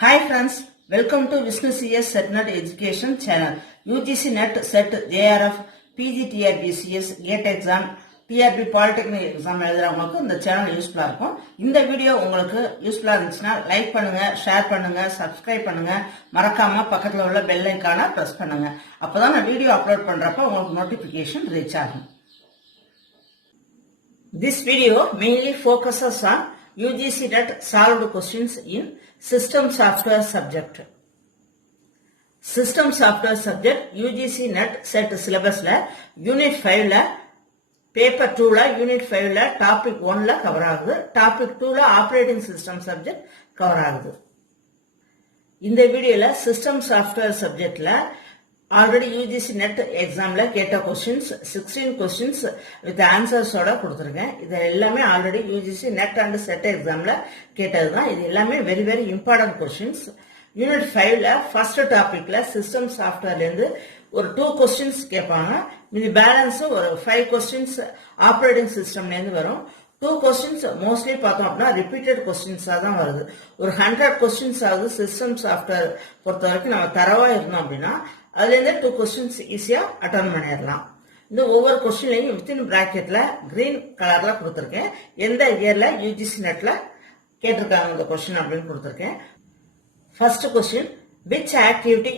Hi friends, welcome to Vishnu CS SetNet Education channel. UGC NET SET JRF PG TRB CS GATE exam TRB Polytechnic exam எழுதுறவங்களுக்கு இந்த channel யூஸ்ஃபுல்லா இருக்கும். இந்த video உங்களுக்கு யூஸ்ஃபுல்லா இருந்துச்சுன்னா like பண்ணுங்க, ஷேர் பண்ணுங்க, சப்ஸ்கிரைப் பண்ணுங்க, மறக்காம பக்கத்துல உள்ள பெல் ஐகானை பிரஸ் பண்ணுங்க. அப்பதான் நான் வீடியோ அப்லோட் பண்றப்ப உங்களுக்கு நோட்டிபிகேஷன் ரீச் ஆகும். This video mainly focuses on UGC NET solved questions in System Software subject. System Software subject UGC NET set syllabus la Unit 5 la Paper 2 la Unit 5 la Topic 1 la cover ஆகுது. Topic 2 la Operating System subject cover ஆகுது. இந்த வீடியோல System Software subject la already UGC NET exam la கேட்ட questions 16 questions with answers ஓட கொடுத்திருக்கேன். இது எல்லாமே already UGC NET and SET exam la கேட்டதுதான். இது எல்லாமே very very important questions. Unit 5 la first topic la system software ல இருந்து ஒரு 2 questions கேட்பாங்க. மீதி பேலன்ஸ் ஒரு 5 questions operating system ல இருந்து வரும். 2 questions mostly பார்த்தோம் அப்படின்னா repeated questions தான் வருது. ஒரு 100 questions ஆகுது system software பொறுத்த வரைக்கும் நம்ம தரவா இருந்தோம் அப்படின்னா அதுல இருந்து 2 questions ஈஸியா அட்டெண்ட் பண்ணிடலாம். இந்த ஒவ்வொரு கொஸ்டின்லையும் வித்தின் பிராக்கெட்ல கிரீன் கலர்ல கொடுத்திருக்கேன். எந்த இயர்ல யூஜிசி நெட்ல கேட்டிருக்காங்க இந்த கொஸ்டின் அப்படின்னு கொடுத்திருக்கேன். First question, which activity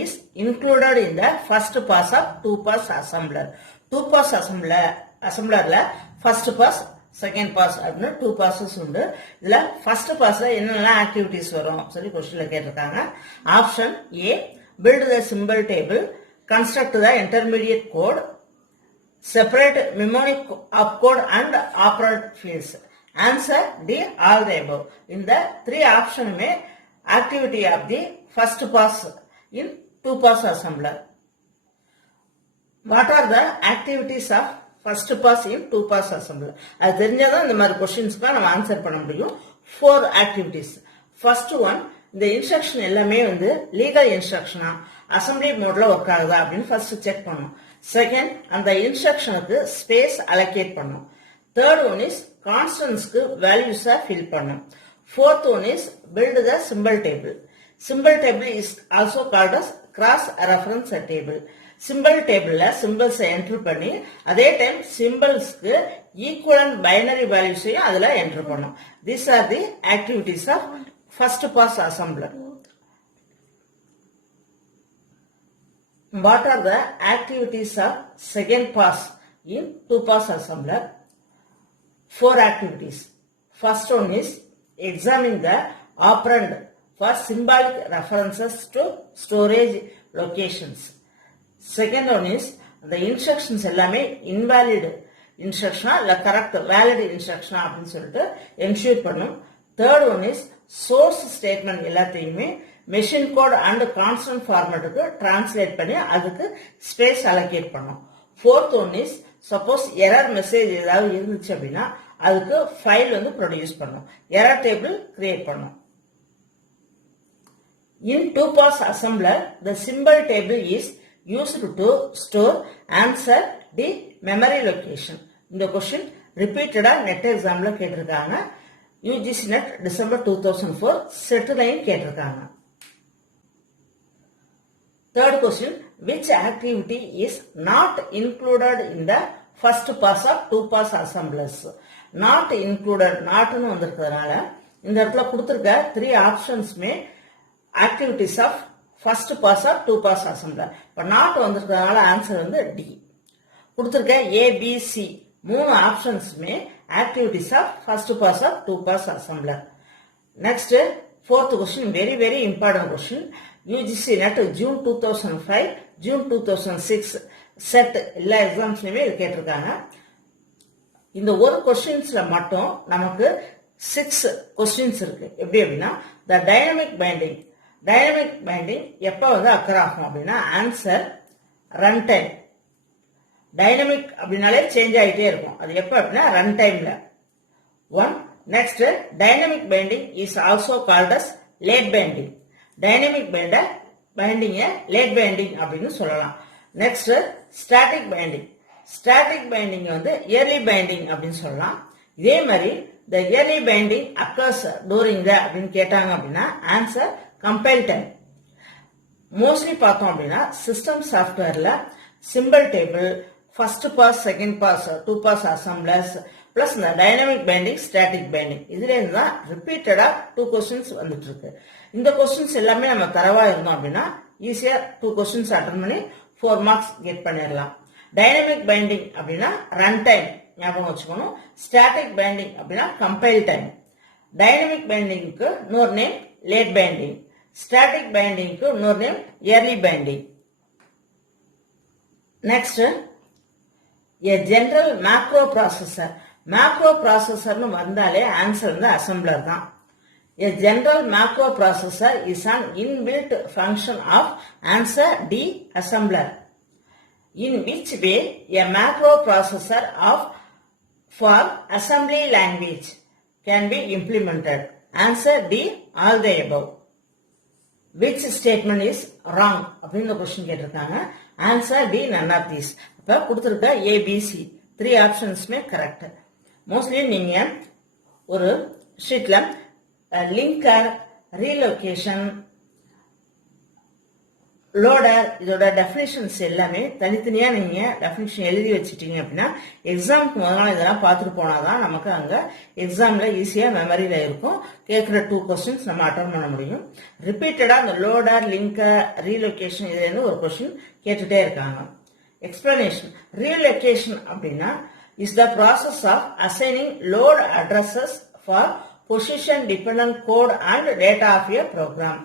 is included in the first pass of 2-pass assembler? 2-pass assemblerல first pass செகண்ட் பாஸ் அப்படின்னு 2 passes உண்டு. இதுல ஃபர்ஸ்ட் பாஸ்ல என்னெல்லாம் ஆக்டிவிட்டிஸ் வரும் சொல்லி கொஸ்டின்ல கேட்டிருக்காங்க. Option A, build the symbol table, construct the intermediate code, separate mnemonic opcode and operand fields. Answer D, all the above. In the 3 options may activity of the first pass in 2-pass assembler. What are the activities of first pass in 2-pass assembler? அது தெரிஞ்சாதான் இந்த மாதிரி கொஸ்டின்ஸ்க்கு நம்ம answer பண்ண முடியும். 4 activities. First one, இந்த instruction எல்லாமே வந்து லீகல் இன்ஸ்ட்ரக்ஷனா அசம்பிளி மோட்ல ஒர்க் ஆகுதா அப்படின்னு ஃபர்ஸ்ட் செக் பண்ணும். செகண்ட், அந்த இன்ஸ்ட்ரக்ஷனுக்கு ஸ்பேஸ் அலோகேட் பண்ணும். தேர்ட் ஒன் இஸ் கான்ஸ்டன்ட்ஸ்க்கு வேல்யூஸா ஃபில் பண்ணும். Fourth one is build the symbol table. Symbol table is also called as cross reference table. Symbol டேபிள்ல சிம்பிள்ஸ் என்டர் பண்ணி அதே டைம் சிம்பிள்ஸ்க்கு ஈக்குவலன்ட் பைனரி வேல்யூஸையும் அதுல என்டர் பண்ணும். These are the activities of first pass assembler. What are the activities of second pass in 2-pass assembler? 4 activities. First one is examine the operand for symbolic references to storage locations. Second one is the instructions எல்லாமே invalid instruction இல்ல correct valid instruction அப்படின்னு சொல்லிட்டு ensure பண்ணும். Third one is source statement எல்லாத்தையுமே machine code and constant ஃபார்மேட்டுக்கு translate பண்ணி அதுக்கு space allocate பண்ணும். Fourth one is suppose error message ஏதாவது இருந்துச்சு அப்படின்னா அதுக்கு ஃபைல் வந்து ப்ரொடியூஸ் பண்ணும். எரர் டேபிள் கிரியேட் பண்ணும். In 2-pass assembler, the symbol table is used to store answer the memory location. இந்த கொஸ்டின் ரிப்பீட்டடா நெட் எக்ஸாம்ல கேட்டிருக்காங்க. UGC NET December 2004 set line கேட்டிருக்காங்க. Third question, which activity is not included in the first pass of 2-pass assemblers? Not included, notனு வந்திருக்கிறதுனால இந்த இடத்துல கொடுத்திருக்க 3 ஆப்ஷன்ஸ்மே activities of first pass of 2-pass assembler. இப்ப not வந்திருக்கிறதுனால answer வந்து D. கொடுத்திருக்க ABC 3 ஆப்ஷன்ஸ்மே activities of first pass of 2-pass assembler. Next, fourth question, very very important question. UGC NET June 2005, June 2006 set எல்லா எக்ஸாம்ஸ்லயுமே இது கேட்டிருக்காங்க. இந்த ஒரு கொஸ்டின்ஸ்ல மட்டும் நமக்கு 6 கொஸ்டின்ஸ் இருக்கு. எப்படி அப்படின்னா the dynamic binding எப்ப வந்து அக்கர் ஆகும் அப்படின்னா ஆன்சர் ரன் டைம். டைனமிக் அப்படின்னாலே சேஞ்ச் ஆகிட்டே இருக்கும். அது எப்ப அப்படின்னா ரன் டைம்ல. One. Next, dynamic binding is also called as late binding. Dynamic பைண்டிங்க லேட் பைண்டிங் அப்படின்னு சொல்லலாம். Next, static binding. Static binding வந்து இயர்லி பைண்டிங் அப்படின்னு சொல்லலாம். இதே மாதிரி the early binding occurs during the அப்படின்னு கேட்டாங்க அப்படின்னா ஆன்சர் கம்பைல் டைம். மோஸ்ட்லி பார்த்தோம் அப்படின்னா சிஸ்டம் சாஃப்ட்வேர்ல simple table, first pass, second pass, 2 pass assemblers plus இந்த டைனமிக் பைண்டிங், ஸ்டாட்டிக் பைண்டிங் இதுல இருந்து தான் ரிப்பீட்டடா 2 கொஸ்டின்ஸ் வந்துட்டு இருக்கு. இந்த கொஸ்டின்ஸ் எல்லாமே நம்ம தரவா இருந்தோம் அப்படின்னா ஈஸியா 2 கொஸ்டின்ஸ் அட்டன் பண்ணி 4 மார்க்ஸ் கெட் பண்ணிடலாம். டைனமிக் பைண்டிங் அப்படின்னா ரன் டைம் ஞாபகம் வச்சுக்கணும். ஸ்டாட்டிக் பைண்டிங் அப்படின்னா கம்பைல் டைம். டைனமிக் பைண்டிங்க்கு இன்னொரு நேம் லேட் பைண்டிங், ஸ்டாட்டிக் பைண்டிங்க்கு இன்னொரு name early binding. Next a general macro processor. Macro ப்ராசஸர்னு வந்தாலே ஆன்சர் வந்து அசம்பிளர் தான். A general macro processor is an inbuilt function of answer D assembler. In which way a macro processor for assembly language can be implemented? Answer D, all the above. Which statement is wrong? அப்படின்னு question கேட்டிருக்காங்க. Answer D, none of these. இப்ப கொடுத்திருக்க ABC 3 ஆப்ஷன்ஸ்மே correct. Mostly நீங்க ஒரு ஷீட்ல linker, relocation, loader இதோட definitions எல்லாமே தனித்தனியா நீங்க டெஃபினிஷன் எழுதி வச்சுட்டீங்க அப்படின்னா எக்ஸாமுக்கு முதல்ல இதெல்லாம் பார்த்துட்டு போனாதான் நமக்கு அங்க எக்ஸாம்ல ஈஸியா மெமரியில இருக்கும். கேட்கிற 2 கொஸ்டின்ஸ் நம்ம அட்டன் பண்ண முடியும். ரிப்பீட்டடா அந்த லோடர், லிங்கர், ரீலொகேஷன் இதுல இருந்து ஒரு கொஸ்டின் கேட்டுட்டே இருக்காங்க. எக்ஸ்பிளனேஷன். ரீலொகேஷன் அப்படின்னா is the process of assigning load addresses for position dependent code and data of a program.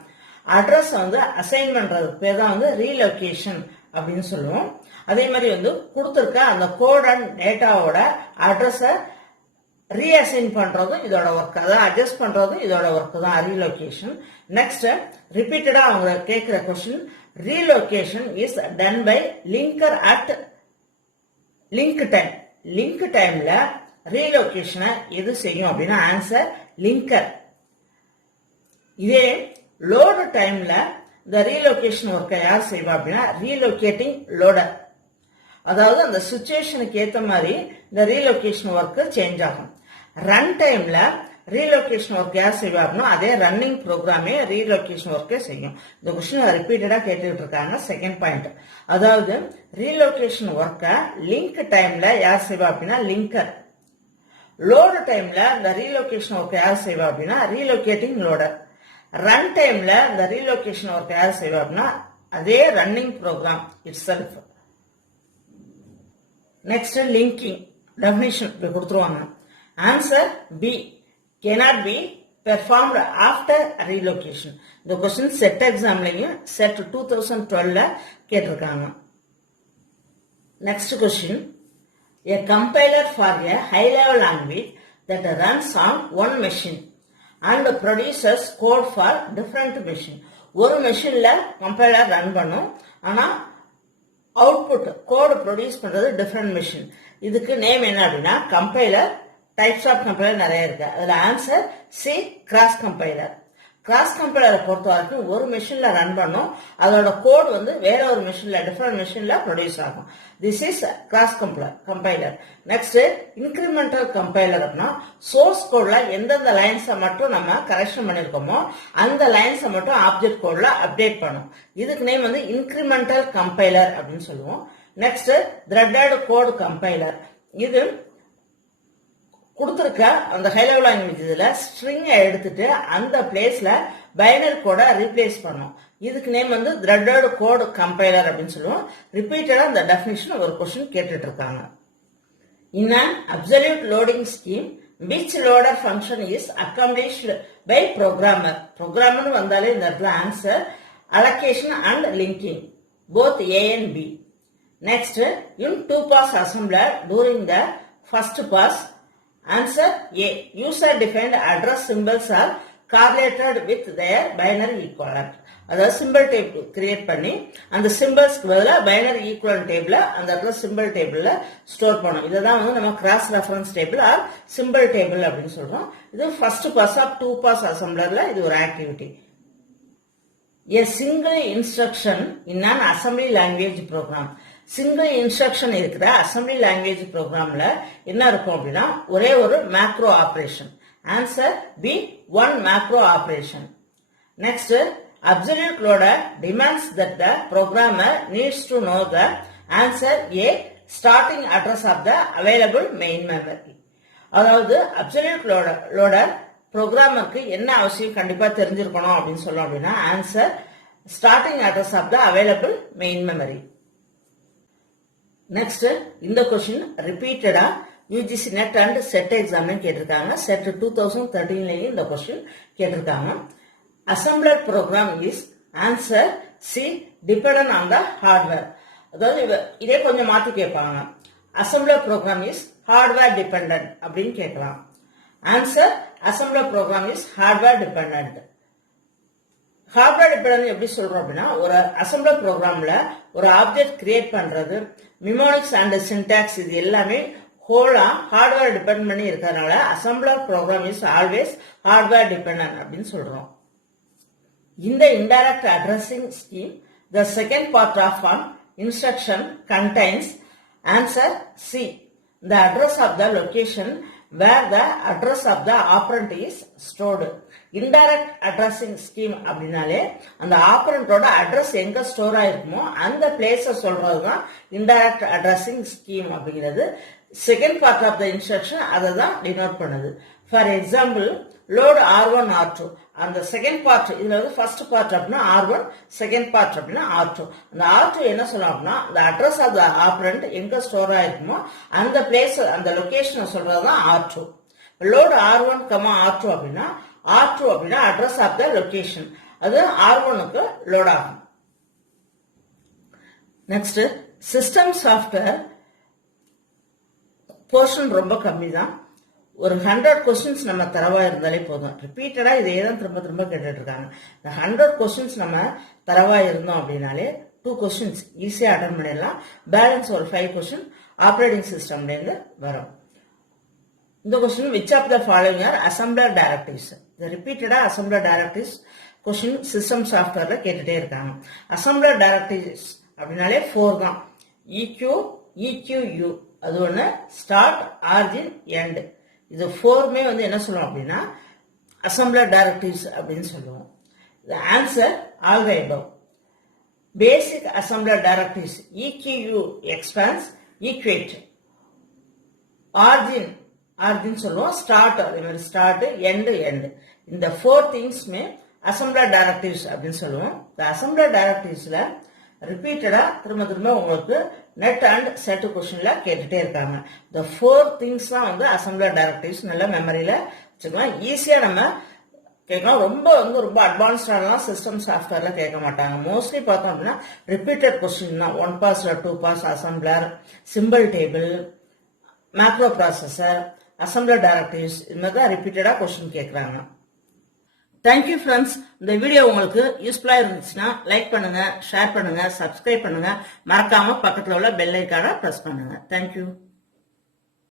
Address வந்து அசைன் பண்றதுக்கு பேர் தான் வந்து ரீலொகேஷன் அப்படின்னு சொல்லுவோம். அதே மாதிரி வந்து கொடுத்திருக்க அந்த கோட் அண்ட் டேட்டாவோட அட்ரஸ ரீஅசைன் பண்றதும் இதோட ஒர்க், அதாவது அட்ஜஸ்ட் பண்றதும் இதோட ஒர்க் தான் ரீலொகேஷன். நெக்ஸ்ட் ரிப்பீட்டடா அவங்க கேட்கிற question, relocation is done by linker at link time. Link டைம்ல ரீலொகேஷனை எது செய்யும் அப்படின்னா ஆன்சர் லிங்கர். இதே லோடு டைம்ல இந்த ரீலொகேஷன் ஒர்க்கை யார் செய்வா அப்படின்னா ரீலொகேட்டிங் லோடர். அதாவது அந்த சிச்சுவேஷனுக்கு ஏத்த மாதிரி இந்த ரீலொகேஷன் ஒர்க் சேஞ்ச் ஆகும். ரன் டைம்ல ரீலொகேஷன் ஒர்க் யார் செய்வா அப்படின்னா அதே ரன்னிங் ப்ரோக்ராமே ரீலொகேஷன் ஒர்க்கே செய்யும். இந்த கொஸ்டின் ரிப்பீட்டடா கேட்டுட்டு இருக்காங்க. செகண்ட் பாயிண்ட், அதாவது ரீலொகேஷன் ஒர்க்கை லிங்க் டைம்ல யார் செய்வா அப்படின்னா லிங்கர். லோடு டைம்ல இந்த ரீலொகேஷன் ஒர்க் யார் செய்வா அப்படின்னா ரீலொகேட்டிங் லோடர். ரன் டைம்ல இந்த ரீலொகேஷன் ஒர்க் யார் செய்வா அப்படின்னா அதே running program itself. Next linking definition கொடுத்துருவாங்க. Answer B, cannot be performed after relocation. இந்த கொஸ்டின் செட் எக்ஸாம்லயும் செட் 2012ல கேட்டிருக்காங்க. Next question, a compiler for a high level language that runs on one machine and produces code for different machine. ஒரு மெஷின்ல compiler run பண்ணும், ஆனா output code produce பண்றது different machine. இதுக்கு name என்ன அப்படின்னா கம்பைலர். டைப்ஸ் ஆஃப் கம்பைலர் நிறைய இருக்கு. அதுல answer C, cross compiler. Cross கம்பைலரை பொறுத்த வரைக்கும் ஒரு மெஷின்ல ரன் பண்ணும், அதோட கோட் வந்து வேற ஒரு மெஷின்ல டிஃபரெண்ட் மெஷின்ல ப்ரொடியூஸ் ஆகும். This is cross compiler. Next incremental compiler அப்படின்னா சோர்ஸ் கோட்ல எந்தெந்த லைன்ஸை மட்டும் நம்ம கரெக்ஷன் பண்ணிருக்கோமோ அந்த லைன்ஸை மட்டும் ஆப்ஜெக்ட் கோட்ல அப்டேட் பண்ணும். இதுக்கு நேம் வந்து இன்கிரிமெண்டல் கம்பைலர் அப்படின்னு சொல்லுவோம். Next threaded code compiler. இது கொடுத்திருக்க அந்த ஹை லெவல் லாங்குவேஜ் இதுல ஸ்ட்ரிங் எடுத்துட்டு அந்த பிளேஸ்ல பைனரி கோட ரீப்ளேஸ் பண்ணும். இதுக்கு நேம் வந்து த்ரெட்டட் கோட் கம்பைலர் அப்படின்னு சொல்லுவோம். ரிப்பீட்டடா இந்த டெஃபினிஷன் ஒரு கொஸ்டின் கேட்டுட்டு இருக்காங்க. இன் an absolute loading scheme which loader function is accomplished by programmer. programmer வந்தாலே இந்த இடத்துல answer allocation and linking both A and B. Next, in 2 pass assembler during the first pass, answer A, user defined address symbols are correlated with their binary equivalent. அதாவது simple table create பண்ணி அந்த சிம்பிள்ஸ்க்கு பதிலாக binary equivalent டேபிள அந்த இடத்துல simple டேபிள்ல store பண்ணும். இதான் வந்து நம்ம cross reference table or simple table அப்படின்னு சொல்றோம். இது ஃபர்ஸ்ட் பாஸ் ஆஃப் 2 பாஸ் அசம்பிளர்ல இது ஒரு activity. A single instruction in an assembly language program. Single instruction இருக்கிற அசம்பிளி லாங்குவேஜ் ப்ரோக்ராம்ல என்ன இருக்கும் அப்படின்னா ஒரே ஒரு macro operation. Answer B, one macro operation. Next, absolute loader demands that the programmer needs to know the answer A, starting address of the available main memory. அதாவது absolute loader ப்ரோக்ராமருக்கு என்ன அவசியம் கண்டிப்பா தெரிஞ்சிருக்கணும் அப்படின்னு சொல்லணும் அப்படின்னா answer starting address of the available main memory. Next, இந்த கொஸ்டின் ரிப்பீட்டடா யூஜிசி நெட் அண்ட் செட் எக்ஸாம்ல கேட்டிருக்காங்க. செட் 2013 இந்த கொஸ்டின் கேட்டிருக்காங்க. Assembler program is answer C, dependent on the hardware. அதாவது இதே கொஞ்சம் மாத்தி கேட்பாங்க. Assembler program is hardware dependent அப்படின்னு கேட்கலாம். Answer assembler program is hardware dependent. hardware dependent எப்படி சொல்றோம் அப்படின்னா ஒரு assembler programல ஒரு ஆப்ஜெக்ட் கிரியேட் பண்றது, மிமோனிக்ஸ் அண்ட் சின்டாக்ஸ் இது எல்லாமே ஹோலா ஹார்ட்வேர் டிபெண்ட் பண்ணி இருக்கிறதுனால assembler program is always hardware dependent அப்படின்னு சொல்றோம். In the indirect addressing scheme, the second part of an instruction contains answer C, the address of the location where the address of the operand is stored. Indirect addressing scheme அப்படினாலே அந்த ஆப்பரண்டோட address எங்க store ஆயிருக்குமோ அந்த பிளேஸ சொல்றதுதான் indirect addressing scheme அப்படிங்கிறது. Second part of the instruction அதை தான் denote பண்ணுது. For example, load R1 R2 அந்த செகண்ட் பார்ட், இதுல வந்து ஃபர்ஸ்ட் பார்ட் அப்படின்னா R1, செகண்ட் பார்ட் அப்படின்னா R2. அந்த R2 என்ன சொல்லலாம் அப்படின்னா அந்த அட்ரஸ் ஆஃப் த ஆப்பரண்ட் எங்க ஸ்டோர் ஆயிருக்குமோ அந்த பிளேஸ் அந்த லொகேஷனை சொல்றதுதான் R2. லோட் R1, R2 அப்படின்னா R2 அப்படின்னா அட்ரஸ் ஆஃப் த லொகேஷன், அது R1க்கு லோட் ஆகும். நெக்ஸ்ட், சிஸ்டம் சாஃப்ட்வேர் போர்ஷன் ரொம்ப கம்மி தான். ஒரு 100 கொஸ்டின்ஸ் நம்ம தரவா இருந்தாலே போதும். ரிப்பீட்டடா இதே தான் திரும்ப திரும்ப கேட்டுட்டு இருக்காங்க. இந்த 100 கொஸ்டின்ஸ் நம்ம தரவா இருந்தோம் அப்படின்னாலே 2 கொஸ்டின்ஸ் ஈஸியா அட்டன் பண்ணிடலாம். பேலன்ஸ் ஒரு 5 கொஸ்டின் ஆப்ரேட்டிங் சிஸ்டம்ல இருந்து வரும். இந்த question which of the following are assembler directives. இந்த ரிப்பீட்டடா அசம்பிளர் டைரக்டிவ்ஸ் கொஸ்டின் சிஸ்டம் சாஃப்ட்வேர்ல கேட்டுட்டே இருக்காங்க. அசம்பிளர் டைரக்டிவ்ஸ் அப்படின்னாலே 4 தான். EQ, EQU அது ஒண்ணு, ஸ்டார்ட், ஆர்ஜின், எண்ட். இது 4மே வந்து என்ன சொல்லுவோம் அப்படின்னா அசம்பிளர் டைரக்டிவ்ஸ் அப்படின்னு சொல்லுவோம். Answer all the above. Basic assembler directives EQU expands, equate, origin சொல்லுவோம், ஸ்டார்ட் அதே மாதிரி ஸ்டார்ட், எண்ட். இந்த 4 திங்ஸ்மே அசம்பிளர் டைரக்டிவ்ஸ் அப்படின்னு சொல்லுவோம். இந்த அசம்பிளர் டைரக்டிவ்ஸ்ல ரிப்பீட்டடா திரும்ப திரும்ப உங்களுக்கு நெட் அண்ட் செட் கொஸ்டின்ல கேட்டுட்டே இருக்காங்க. இந்த 4 திங்ஸ் தான் வந்து அசம்பிளர் டைரக்டிவ்ஸ். நல்ல மெமரியில வச்சுக்கலாம், ஈஸியா நம்ம கேட்கலாம். ரொம்ப அட்வான்ஸ்டாலாம் சிஸ்டம் சாஃப்ட்வேர்ல கேட்க மாட்டாங்க. மோஸ்ட்லி பார்த்தோம் அப்படின்னா ரிப்பீட்டட் கொஸ்டின் தான். 1 pass 2 pass, assembler, simple table, macro processor, assembler directives இது மாதிரி தான் ரிப்பீட்டடா கொஸ்டின் கேட்கறாங்க. Thank you friends. இந்த வீடியோ உங்களுக்கு யூஸ்ஃபுல்லா இருந்துச்சுன்னா லைக் பண்ணுங்க, ஷேர் பண்ணுங்க, சப்ஸ்கிரைப் பண்ணுங்க, மறக்காம பக்கத்துல உள்ள பெல் ஐக்கானை பிரஸ் பண்ணுங்க. தேங்க்யூ.